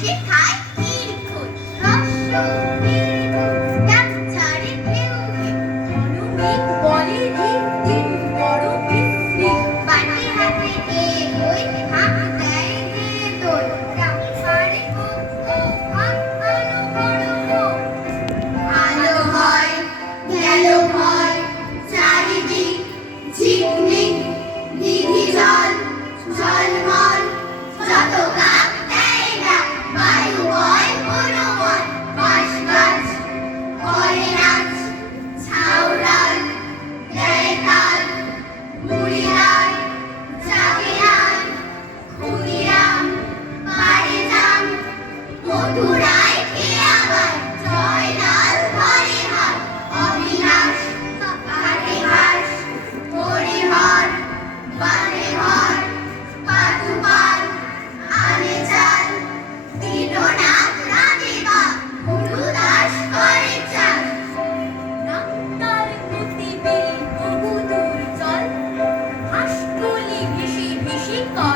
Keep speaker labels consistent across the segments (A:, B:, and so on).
A: Çıkar ilk kuş.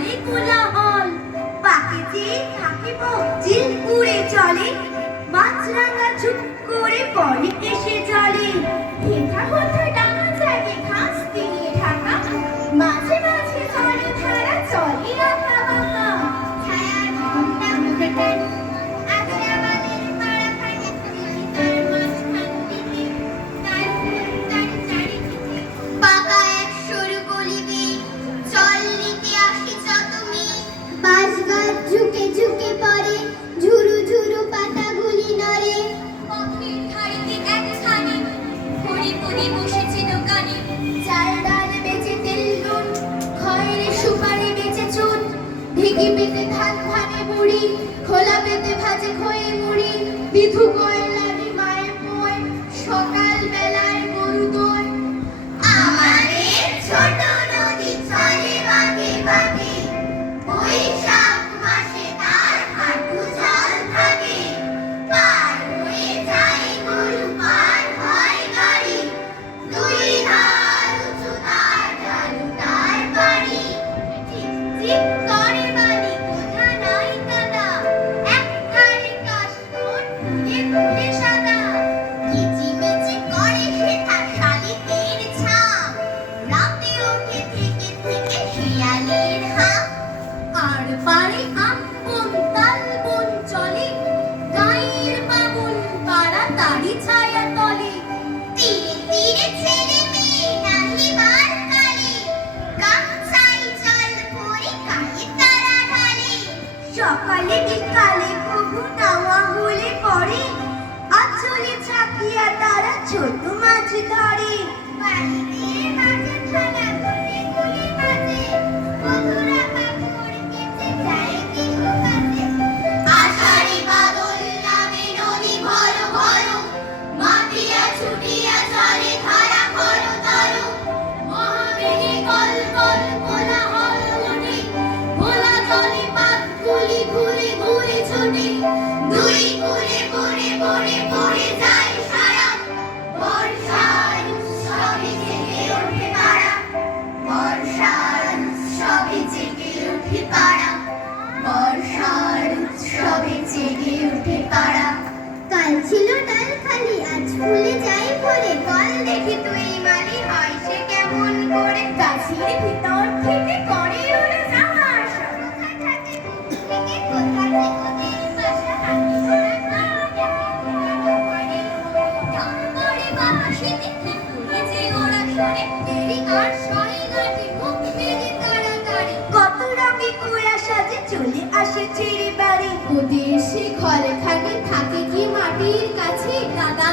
A: চলে
B: কোলাহল। পাখি যে থাকিব জিল উড়ে চলে। মাছরাঙা চুপ করে পরে এসে চলে। হেথা
A: বিধু কই? ছিল ডাল খালি আজ ফুলে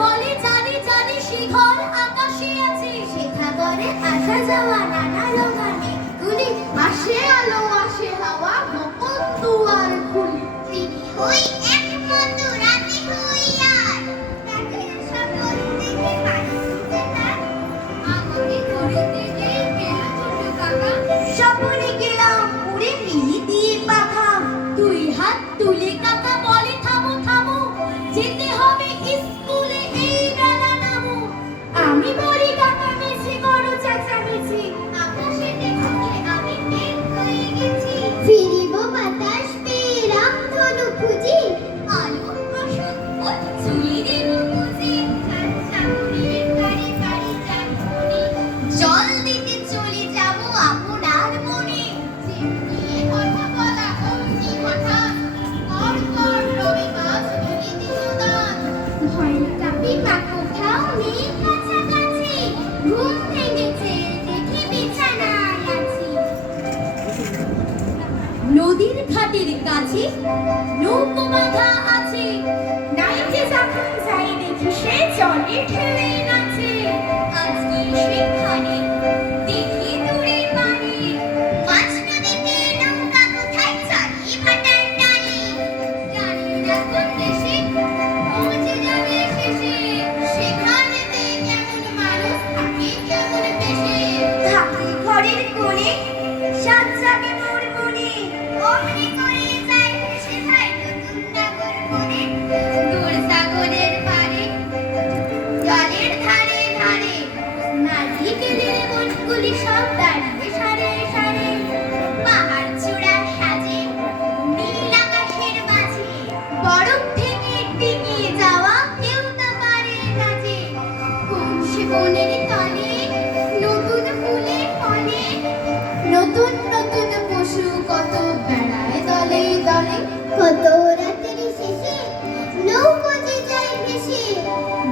B: বলে জানি জানি শিখর আকাশে আছে।
A: সেখাগরে আসা যাওয়া mi boy. নদীর ঘাটের কাছে নৌকো বাঁধা আছে।
C: নাই যে যখন যাই দেখি সে জলে
A: ঠেলে না।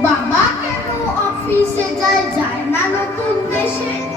A: বাবা কেন অফিসে যায়? যায় না নতুন দেশে?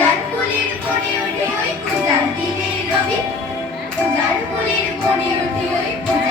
C: পূজার ফুলের বনে ওঠে ওই পূজার দিনের রবি। পূজার ফুলের বনে ওঠে ওই পূজার